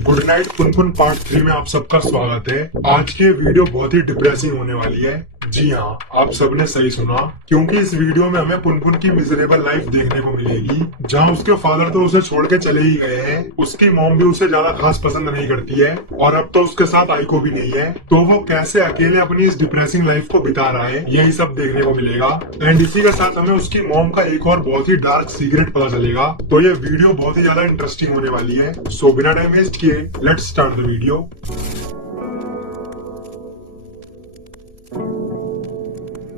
Good night Punpun part 3 में आप सबका स्वागत है। आज की वीडियो बहुत ही डिप्रेसिंग होने वाली है। जी हाँ, आप सबने सही सुना, क्योंकि इस वीडियो में हमें पुनपुन की मिजरेबल लाइफ देखने को मिलेगी, जहाँ उसके फादर तो उसे छोड़ के चले ही गए हैं, उसकी मॉम भी उसे ज्यादा खास पसंद नहीं करती है और अब तो उसके साथ आइको भी नहीं है। तो वो कैसे अकेले अपनी इस डिप्रेसिंग लाइफ को बिता रहा है, यही सब देखने को मिलेगा। एंड इसी के साथ हमें उसकी मॉम का एक और बहुत ही डार्क सीक्रेट पता चलेगा। तो ये वीडियो बहुत ही ज्यादा इंटरेस्टिंग होने वाली है। सो बिना टाइम वेस्ट किए let's start the video.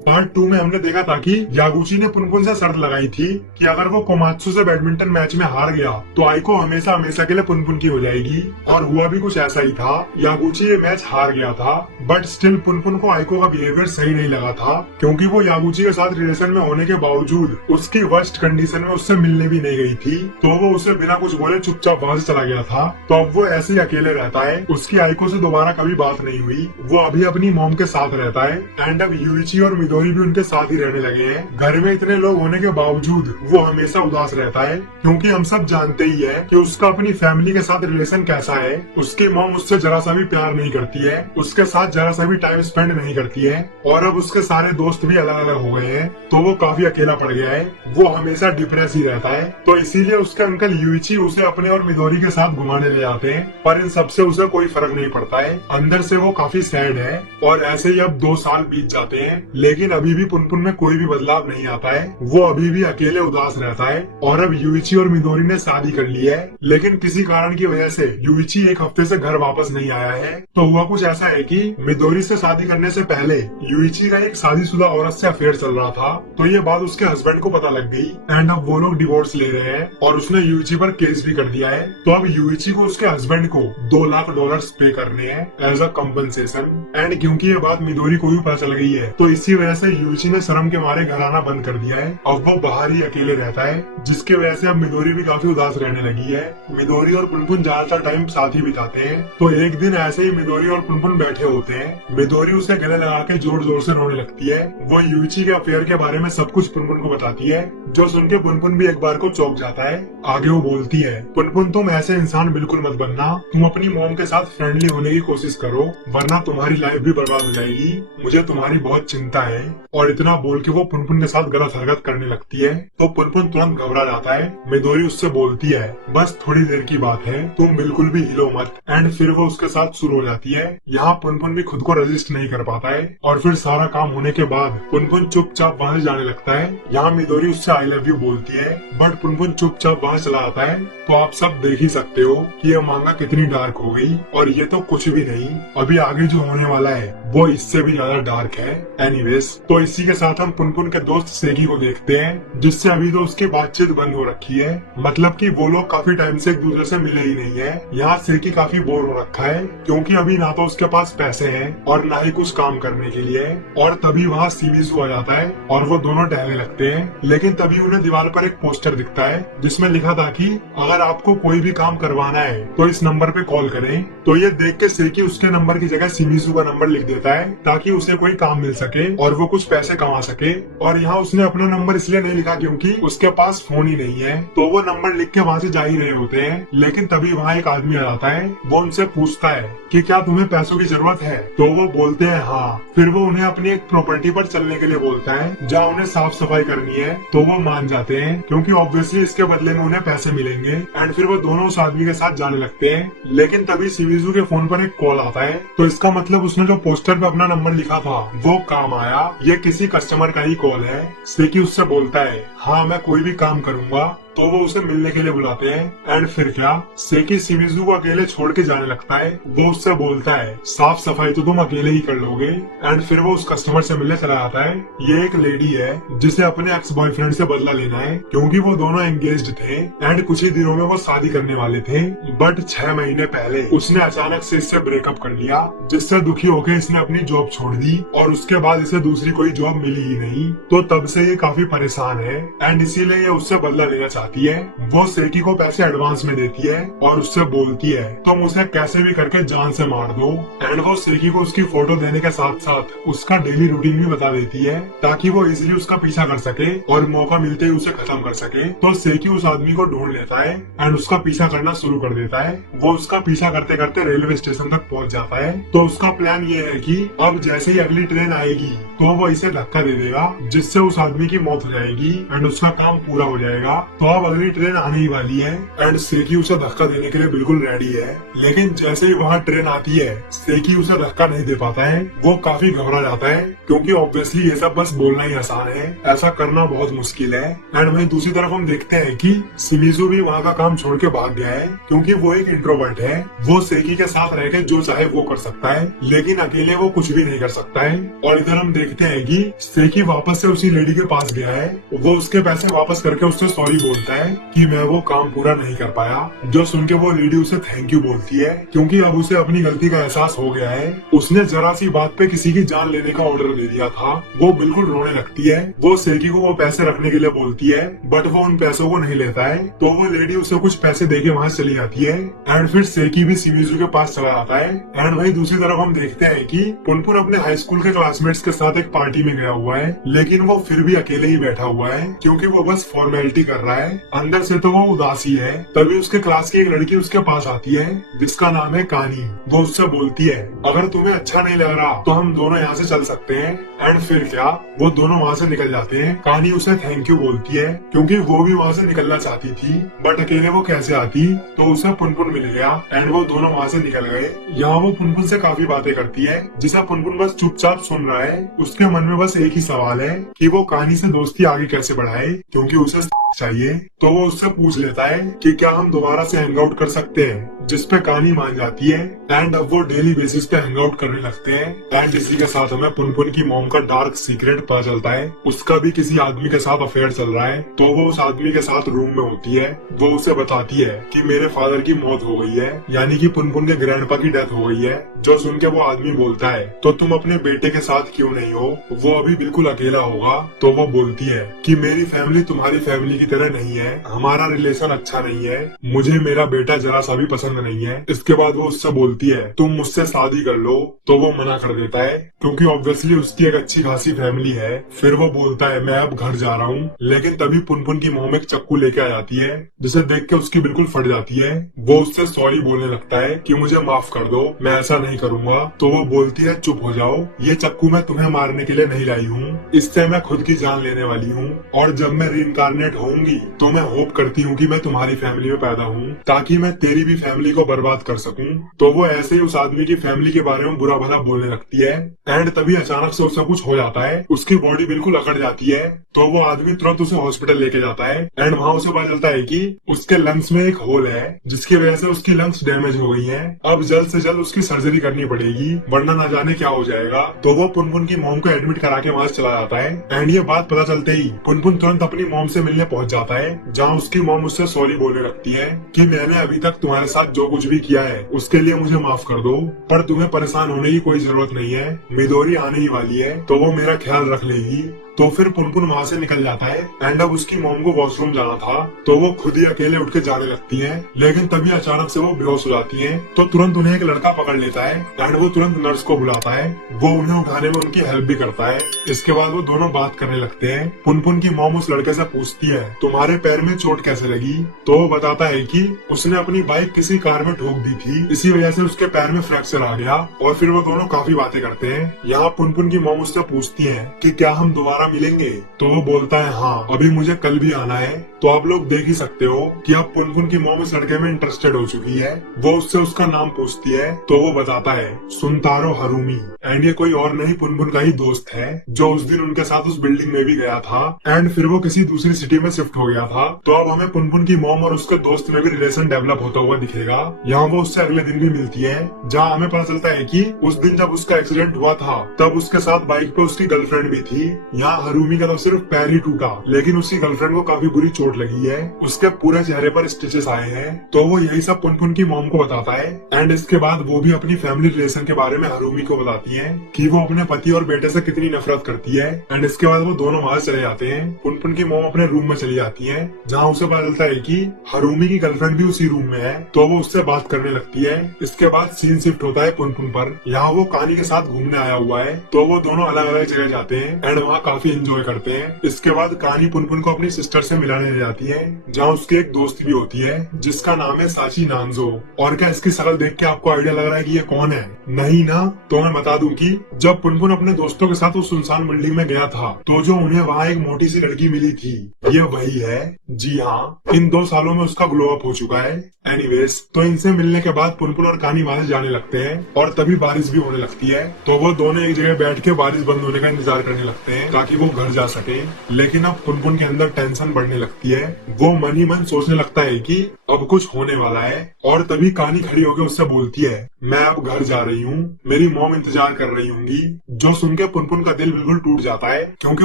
Part 2 में हमने देखा था कि यागुची ने पुनपुन से शर्त लगाई थी कि अगर वो कोमात्सु से बैडमिंटन मैच में हार गया तो आइको हमेशा हमेशा के लिए पुनपुन की हो जाएगी, और हुआ भी कुछ ऐसा ही था। यागुची ये मैच हार गया था, बट स्टिल पुनपुन को आइको का बिहेवियर सही नहीं लगा था, क्योंकि वो यागुची के साथ रिलेशन में होने के बावजूद उसकी वर्स्ट कंडीशन में उससे मिलने भी नहीं गई थी। तो वो उसे बिना कुछ बोले चुपचाप वहां से चला गया था। तो अब वो ऐसे ही अकेले रहता है, उसकी आइको से दोबारा कभी बात नहीं हुई। वो अभी अपनी मॉम के साथ रहता है एंड अब यूइची और मिदोरी भी उनके साथ ही रहने लगे हैं। घर में इतने लोग होने के बावजूद वो हमेशा उदास रहता है, क्योंकि हम सब जानते ही है कि उसका अपनी फैमिली के साथ रिलेशन कैसा है। उसकी मॉम उससे जरा सा भी प्यार नहीं करती है, उसके साथ जरा सा भी टाइम स्पेंड नहीं करती है, और अब उसके सारे दोस्त भी अलग अलग हो गए हैं, तो वो काफी अकेला पड़ गया है। वो हमेशा डिप्रेस ही रहता है। तो इसीलिए उसके अंकल यूइची उसे अपने और मिदोरी के साथ घुमाने ले जाते हैं, पर इन सबसे उसे कोई फर्क नहीं पड़ता है। अंदर से वो काफी सैड है। और ऐसे ही अब 2 साल बीत जाते हैं, लेकिन अभी भी पुनपुन में कोई भी बदलाव नहीं आता है। वो अभी भी अकेले उदास रहता है। और अब यूइची और मिदोरी ने शादी कर ली है, लेकिन किसी कारण की वजह से यूइची 1 हफ्ते से घर वापस नहीं आया है। तो हुआ कुछ ऐसा है कि मिदोरी से शादी करने से पहले यूइची का एक शादीशुदा औरत से अफेयर चल रहा था। तो ये बात उसके हस्बैंड को पता लग गई एंड अब वो लोग डिवोर्स ले रहे हैं, और उसने यूइची पर केस भी कर दिया है। तो अब यूइची को उसके हस्बैंड को $2 लाख पे करने हैं एज अ कम्पनसेशन। एंड क्योंकि ये बात मिदोरी को भी पता चल गई है, तो इसी वजह से यूइची ने शर्म के मारे घर आना बंद कर दिया है। अब वो बाहर ही अकेले रहता है, जिसकी वजह से अब मिदोरी भी काफी उदास रहने लगी है। मिदोरी और पुनपुन ज्यादातर टाइम साथ ही बिताते हैं। तो एक दिन ऐसे ही मिदोरी और पुनपुन बैठे होते हैं। मिदोरी उसे गले लगा के जोर जोर से रोने लगती है। वो यूइची के अफेयर के बारे में सब कुछ पुनपुन को बताती है, जो सुन के पुनपुन भी एक बार को चौंक जाता है। आगे वो बोलती है, पुनपुन तुम ऐसे इंसान बिल्कुल मत बनना, तुम अपनी मॉम के साथ फ्रेंडली होने की कोशिश करो, वरना तुम्हारी लाइफ भी बर्बाद हो जाएगी। मुझे तुम्हारी बहुत चिंता है। और इतना बोल के वो पुनपुन के साथ गलत हरकत करने लगती है। तो पुनपुन तुरंत घबरा जाता है। मिदोरी उससे बोलती है, बस थोड़ी देर की बात है, तुम बिल्कुल भी हिलो मत। एंड फिर वो उसके साथ शुरू हो जाती है। यहाँ पुनपुन भी खुद को रेजिस्ट नहीं कर पाता है, और फिर सारा काम होने के बाद पुनपुन चुपचाप वहाँ से जाने लगता है। यहाँ मिदोरी उससे आई लव यू बोलती है, बट पुनपुन चुपचाप वहाँ चला आता है। तो आप सब देख ही सकते हो कि ये मांगा कितनी डार्क हो गई, और ये तो कुछ भी नहीं, अभी आगे जो होने वाला है वो इससे भी ज्यादा डार्क है। एनीवेज, तो इसी के साथ हम पुनपुन के दोस्त सेकी को देखते हैं, जिससे अभी तो उसकी बातचीत बंद हो रखी है। मतलब कि वो लोग काफी टाइम से एक दूसरे से मिले ही नहीं है। यहाँ सेकी काफी बोर हो रखा है, क्योंकि अभी ना तो उसके पास पैसे हैं और ना ही कुछ काम करने के लिए। और तभी वहाँ सिमिजू आ जाता है और वो दोनों टहलने लगते हैं। लेकिन तभी उन्हें दीवार पर एक पोस्टर दिखता है, जिसमें लिखा था कि अगर आपको कोई भी काम करवाना है तो इस नंबर पे कॉल करें। तो ये देख के सेकी उसके नंबर की जगह सिमिजू का नंबर लिख देता है, ताकि उसे कोई काम मिल सके और वो कुछ पैसे कमा सके। और यहाँ उसने अपना नंबर इसलिए नहीं लिखा क्योंकि उसके पास फोन ही नहीं है। तो वो नंबर लिख के वहाँ से जा ही रहे होते हैं, लेकिन तभी वहाँ एक आदमी आ जाता है। वो उनसे पूछता है कि क्या तुम्हें पैसों की जरूरत है? तो वो बोलते हैं हाँ। फिर वो उन्हें अपनी एक प्रॉपर्टी पर चलने के लिए बोलता है, जहाँ उन्हें साफ सफाई करनी है। तो वो मान जाते हैं, क्योंकि ऑब्वियसली इसके बदले में उन्हें पैसे मिलेंगे। एंड फिर वो दोनों उस आदमी के साथ जाने लगते हैं। लेकिन तभी सिमिजू के फोन पर एक कॉल आता है। तो इसका मतलब उसने जो पोस्टर पे अपना नंबर लिखा था वो काम आया। ये किसी कस्टमर का ही कॉल है। सेकी उससे बोलता है, हाँ मैं कोई भी काम करूंगा। तो वो उसे मिलने के लिए बुलाते हैं। एंड फिर क्या, सेकी सिमिजू को अकेले छोड़ के जाने लगता है। वो उससे बोलता है, साफ सफाई तो तुम अकेले ही कर लोगे। एंड फिर वो उस कस्टमर से मिलने चला जाता है। ये एक लेडी है जिसे अपने एक्स बॉयफ्रेंड से बदला लेना है, क्योंकि वो दोनों एंगेज्ड थे एंड कुछ ही दिनों में वो शादी करने वाले थे। बट 6 महीने पहले उसने अचानक से इससे ब्रेकअप कर लिया, जिससे दुखी होकर इसने अपनी जॉब छोड़ दी, और उसके बाद इसे दूसरी कोई जॉब मिली ही नहीं। तो तब से ये काफी परेशान है एंड इसीलिए ये उससे बदला लेना चाहता चाहती है। वो सेकी को पैसे एडवांस में देती है और उससे बोलती है तुम उसे कैसे भी करके जान से मार दो। एंड वो सेकी को उसकी फोटो देने के साथ साथ उसका डेली रूटीन भी बता देती है ताकि वो इजीली उसका पीछा कर सके और मौका मिलते ही उसे खत्म कर सके। तो सेकी उस आदमी को ढूंढ लेता है एंड उसका पीछा करना शुरू कर देता है। वो उसका पीछा करते करते रेलवे स्टेशन तक पहुंच जाता है। तो उसका प्लान ये है कि अब जैसे ही अगली ट्रेन आएगी तो वो इसे धक्का दे देगा जिससे उस आदमी की मौत हो जाएगी एंड उसका काम पूरा हो जाएगा। तो अब अगली ट्रेन आने ही वाली है एंड सेकी उसे धक्का देने के लिए बिल्कुल रेडी है। लेकिन जैसे ही वहाँ ट्रेन आती है सेकी उसे धक्का नहीं दे पाता है। वो काफी घबरा जाता है क्योंकि ऑब्वियसली ये सब बस बोलना ही आसान है, ऐसा करना बहुत मुश्किल है। एंड वहीं दूसरी तरफ हम देखते हैं कि शिमिज़ु भी वहाँ का काम छोड़ के भाग गया है क्योंकि वो एक इंट्रोवर्ट है। वो सेकी के साथ रह के जो चाहे वो कर सकता है लेकिन अकेले वो कुछ भी नहीं कर सकता है। और इधर हम देखते हैं कि सेकी वापस से उसी लेडी के पास गया है। वो उसके पैसे वापस करके उससे सॉरी बोलता है कि मैं वो काम पूरा नहीं कर पाया। जो सुन के वो लेडी उसे थैंक यू बोलती है क्योंकि अब उसे अपनी गलती का एहसास हो गया है। उसने जरा सी बात पे किसी की जान लेने का ऑर्डर दे दिया था। वो बिल्कुल रोने लगती है। वो सेकी को वो पैसे रखने के लिए बोलती है बट वो उन पैसों को नहीं लेता है। तो वो लेडी उसे कुछ पैसे देके वहाँ चली जाती है एंड फिर सेकी भी शिमिज़ु के पास चला जाता है। एंड वहीं दूसरी तरफ हम देखते हैं कि पुनपुन अपने हाई स्कूल के क्लासमेट्स के साथ एक पार्टी में गया हुआ है लेकिन वो फिर भी अकेले ही बैठा हुआ है क्योंकि वो बस फॉर्मेलिटी कर रहा है। अंदर से तो वो उदासी है। तभी उसके क्लास की एक लड़की उसके पास आती है जिसका नाम है कानी। वो उससे बोलती है अगर तुम्हें अच्छा नहीं लग रहा तो हम दोनों यहाँ से चल सकते हैं। एंड फिर क्या, वो दोनों वहाँ से निकल जाते हैं। कानी उसे थैंक यू बोलती है क्योंकि वो भी वहाँ से निकलना चाहती थी बट अकेले वो कैसे आती। तो उसे पुनपुन मिल गया एंड वो दोनों वहाँ से निकल गए। यहाँ वो पुनपुन से काफी बातें करती है जिसे पुनपुन बस चुपचाप सुन रहा है। उसके मन में बस एक ही सवाल है कि वो कानी से दोस्ती आगे कैसे बढ़ाए क्योंकि उसे चाहिए। तो वो उससे पूछ लेता है कि क्या हम दोबारा से हैंग आउट कर सकते हैं, जिस पे कानी मान जाती है एंड अब वो डेली बेसिस पे हैंग आउट करने लगते हैं। एंड इसी के साथ हमें पुनपुन की मॉम का डार्क सीक्रेट पता चलता है। उसका भी किसी आदमी के साथ अफेयर चल रहा है। तो वो उस आदमी के साथ रूम में होती है। वो उसे बताती है कि मेरे फादर की मौत हो गई है, यानी कि पुनपुन के ग्रैंडपा की डेथ हो गई है। जो सुन के वो आदमी बोलता है तो तुम अपने बेटे के साथ क्यों नहीं हो, वो अभी बिल्कुल अकेला होगा। तो वो बोलती है कि मेरी फैमिली तुम्हारी फैमिली की तरह नहीं है, हमारा रिलेशन अच्छा नहीं है, मुझे मेरा बेटा जरा सा भी पसंद नहीं है। इसके बाद वो उससे बोलती है तुम मुझसे शादी कर लो। तो वो मना कर देता है क्योंकि ऑब्वियसली उसकी एक अच्छी खासी फैमिली है। फिर वो बोलता है मैं अब घर जा रहा हूँ। लेकिन तभी पुनपुन की मॉम एक चक्कू लेके आ जाती है जिसे देख के उसकी बिल्कुल फट जाती है। वो उससे सॉरी बोलने लगता है कि मुझे माफ कर दो, मैं ऐसा नहीं करूंगा। तो वो बोलती है चुप हो जाओ, ये चक्कू मैं तुम्हें मारने के लिए नहीं लाई हूँ, इससे मैं खुद की जान लेने वाली हूँ। और जब मैं रीइंकारनेट होऊंगी तो मैं होप करती हूँ कि मैं तुम्हारी फैमिली में पैदा हूँ ताकि मैं तेरी भी फैमिली को बर्बाद कर सकूं। तो वो ऐसे ही उस आदमी की फैमिली के बारे में बुरा भला बोलने लगती है। एंड तभी अचानक से उसे कुछ हो जाता है, उसकी बॉडी बिल्कुल अकड़ जाती है। तो वो आदमी तुरंत उसे हॉस्पिटल लेके जाता है एंड वहाँ उसे पता चलता है कि उसके लंग्स में एक होल है जिसकी वजह से उसकी लंग्स डैमेज हो गई है। अब जल्द से जल्द उसकी सर्जरी करनी पड़ेगी वरना ना जाने क्या हो जाएगा। तो वो पुनपुन की मॉम को एडमिट करा के वहाँ चला जाता है। एंड ये बात पता चलते ही पुनपुन तुरंत अपनी मॉम से मिलने पहुंच जाता है जहाँ उसकी मॉम उससे सॉरी बोलने लगती है कि मैंने अभी तक तुम्हारे साथ जो कुछ भी किया है उसके लिए मुझे माफ कर दो, पर तुम्हें परेशान होने की कोई जरूरत नहीं है, मिदोरी आने ही वाली है तो वो मेरा ख्याल रख लेगी। तो फिर पुनपुन वहाँ से निकल जाता है एंड अब उसकी मॉम को वॉशरूम जाना था तो वो खुद ही अकेले उठ के जाने लगती है। लेकिन तभी अचानक से वो बेहोश हो जाती है। तो तुरंत उन्हें एक लड़का पकड़ लेता है एंड वो तुरंत नर्स को बुलाता है। वो उन्हें उठाने में उनकी हेल्प भी करता है। इसके बाद वो दोनों बात करने लगते हैं। पुनपुन की मॉम उस लड़के से पूछती है तुम्हारे पैर में चोट कैसे लगी। तो वो बताता है कि उसने अपनी बाइक किसी कार में ठोक दी थी, इसी वजह से उसके पैर में फ्रैक्चर आ गया। और फिर वो दोनों काफी बातें करते हैं। यहाँ पुनपुन की मॉम उससे पूछती है कि क्या हम दोबारा मिलेंगे। तो वो बोलता है हाँ, अभी मुझे कल भी आना है। तो आप लोग देख ही सकते हो कि अब पुनपुन की मॉम इस लड़के में इंटरेस्टेड हो चुकी है। वो उससे उसका नाम पूछती है तो वो बताता है सुनतारो हारुमी। एंड ये कोई और नहीं पुनपुन का ही दोस्त है जो उस दिन उनके साथ उस बिल्डिंग में भी गया था एंड फिर वो किसी दूसरी सिटी में शिफ्ट हो गया था। तो अब हमें पुनपुन की मॉम और उसके दोस्त में भी रिलेशन डेवलप होता हुआ दिखेगा। यहाँ वो उससे अगले दिन भी मिलती है जहाँ हमें पता चलता है कि उस दिन जब उसका एक्सीडेंट हुआ था तब उसके साथ बाइक पे उसकी गर्लफ्रेंड भी थी। यहाँ यहाँ हारूमी का तो सिर्फ पैर ही टूटा, लेकिन उसकी गर्लफ्रेंड को काफी बुरी चोट लगी है, उसके पूरे चेहरे पर स्टिचेस आए हैं। तो वो यही सब पुनपुन की मॉम को बताता है एंड इसके बाद वो भी अपनी फैमिली रिलेशन के बारे में हारूमी को बताती है कि वो अपने पति और बेटे से कितनी नफरत करती है। एंड इसके बाद वो दोनों वहां चले जाते हैं। पुनपुन की मॉम अपने रूम में चली जाती है, जहाँ उसे पता चलता है कि हारूमी की गर्लफ्रेंड भी उसी रूम में है, तो वो उससे बात करने लगती है। इसके बाद सीन शिफ्ट होता है पुनपुन पर। यहाँ वो कहानी के साथ घूमने आया हुआ है, तो वो दोनों अलग अलग जगह जाते हैं एंड वहाँ काफी एंजॉय करते हैं। इसके बाद कहानी पुनपुन को अपनी सिस्टर से मिलाने ले जाती है, जहाँ उसकी एक दोस्त भी होती है जिसका नाम है साची नानजो। और क्या इसकी शक्ल देख के आपको आइडिया लग रहा है कि ये कौन है? नहीं ना? तो मैं बता दूं कि जब पुनपुन अपने दोस्तों के साथ उस सुनसान मंडी में गया था, तो जो उन्हें वहाँ एक मोटी सी लड़की मिली थी, ये वही है। जी हाँ, इन 2 सालों में उसका ग्लो अप हो चुका है। एनीवेज, तो इनसे मिलने के बाद पुनपुन और कहानी वहां से जाने लगते हैं और तभी बारिश भी होने लगती है। तो वो दोनों एक जगह बैठ के बारिश बंद होने का इंतजार करने लगते हैं ताकि वो घर जा सके। लेकिन अब पुनपुन के अंदर टेंशन बढ़ने लगती है। वो मन ही मन सोचने लगता है कि अब कुछ होने वाला है। और तभी कहानी खड़ी होकर उससे बोलती है, मैं अब घर जा रही हूँ, मेरी मॉम इंतजार कर रही होंगी। जो सुन के पुनपुन का दिल बिल्कुल टूट जाता है, क्योंकि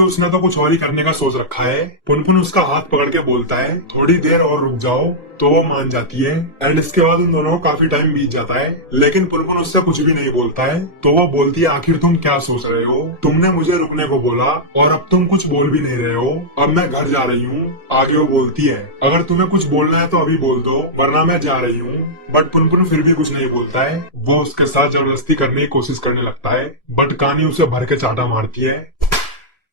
उसने तो कुछ और ही करने का सोच रखा है। पुनपुन उसका हाथ पकड़ के बोलता है, थोड़ी देर और रुक जाओ, तो वो मान जाती है। एंड इसके बाद उन दोनों को काफी टाइम बीत जाता है, लेकिन पुनपुन उससे कुछ भी नहीं बोलता है। तो वो बोलती है, आखिर तुम क्या सोच रहे हो? तुमने मुझे रुकने को बोला और अब तुम कुछ बोल भी नहीं रहे हो। अब मैं घर जा रही हूँ। आगे वो बोलती है, अगर तुम्हें कुछ बोलना है तो अभी बोल दो, वरना मैं जा रही हूँ। बट पुनपुन फिर भी कुछ नहीं बोलता है। वो उसके साथ जबरदस्ती करने की कोशिश करने लगता है, बट कहानी उसे भर के चाटा मारती है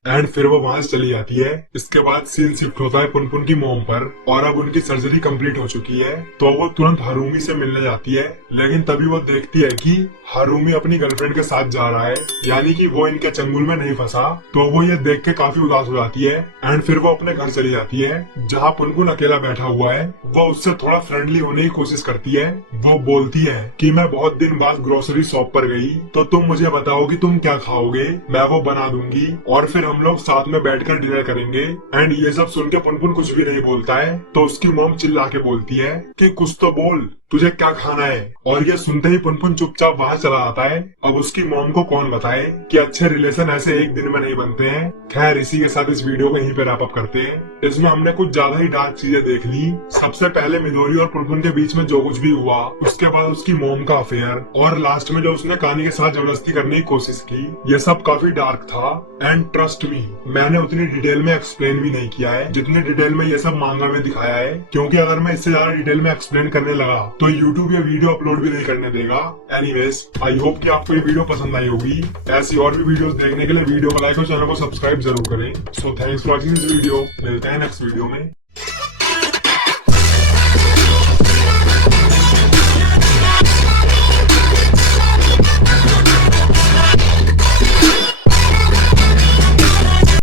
एंड फिर वो वहां से चली जाती है। इसके बाद सीन शिफ्ट होता है पुनपुन की मॉम पर, और अब उनकी सर्जरी कंप्लीट हो चुकी है। तो वो तुरंत हारूमी से मिलने जाती है, लेकिन तभी वो देखती है कि हारूमी अपनी गर्लफ्रेंड के साथ जा रहा है, यानी कि वो इनके चंगुल में नहीं फंसा। तो वो ये देख के काफी उदास हो जाती है एंड फिर वो अपने घर चली जाती है, जहाँ पुनपुन अकेला बैठा हुआ है। वो उससे थोड़ा फ्रेंडली होने की कोशिश करती है। वो बोलती है कि मैं बहुत दिन बाद ग्रोसरी शॉप पर गई, तो तुम मुझे बताओ कि तुम क्या खाओगे, मैं वो बना दूंगी और फिर हम लोग साथ में बैठकर डिनर करेंगे। एंड ये सब सुन के पुनपुन कुछ भी नहीं बोलता है। तो उसकी मॉम चिल्ला के बोलती है कि कुछ तो बोल, तुझे क्या खाना है? और ये सुनते ही पुनपुन चुपचाप वहां चला आता है। अब उसकी मॉम को कौन बताए कि अच्छे रिलेशन ऐसे एक दिन में नहीं बनते हैं। खैर, इसी के साथ इस वीडियो को यहीं पे रैप अप करते हैं। इसमें हमने कुछ ज्यादा ही डार्क चीजें देख ली। सबसे पहले मिदोरी और पुनपुन के बीच में जो कुछ भी हुआ, उसके बाद उसकी मॉम का अफेयर, और लास्ट में जो उसने कहानी के साथ जबरदस्ती करने की कोशिश की, ये सब काफी डार्क था। एंड ट्रस्ट मी, मैंने उतनी डिटेल में एक्सप्लेन भी नहीं किया है जितनी डिटेल में ये सब मांगा में दिखाया है, क्योंकि अगर मैं इससे ज्यादा डिटेल में एक्सप्लेन करने लगा तो YouTube ये वीडियो अपलोड भी नहीं करने देगा। एनीवेज, आई होप कि आपको ये वीडियो पसंद आई होगी। ऐसी और भी वीडियोस देखने के लिए वीडियो को लाइक और चैनल को सब्सक्राइब जरूर करें। So thanks for watching this video. मिलते हैं नेक्स्ट वीडियो में।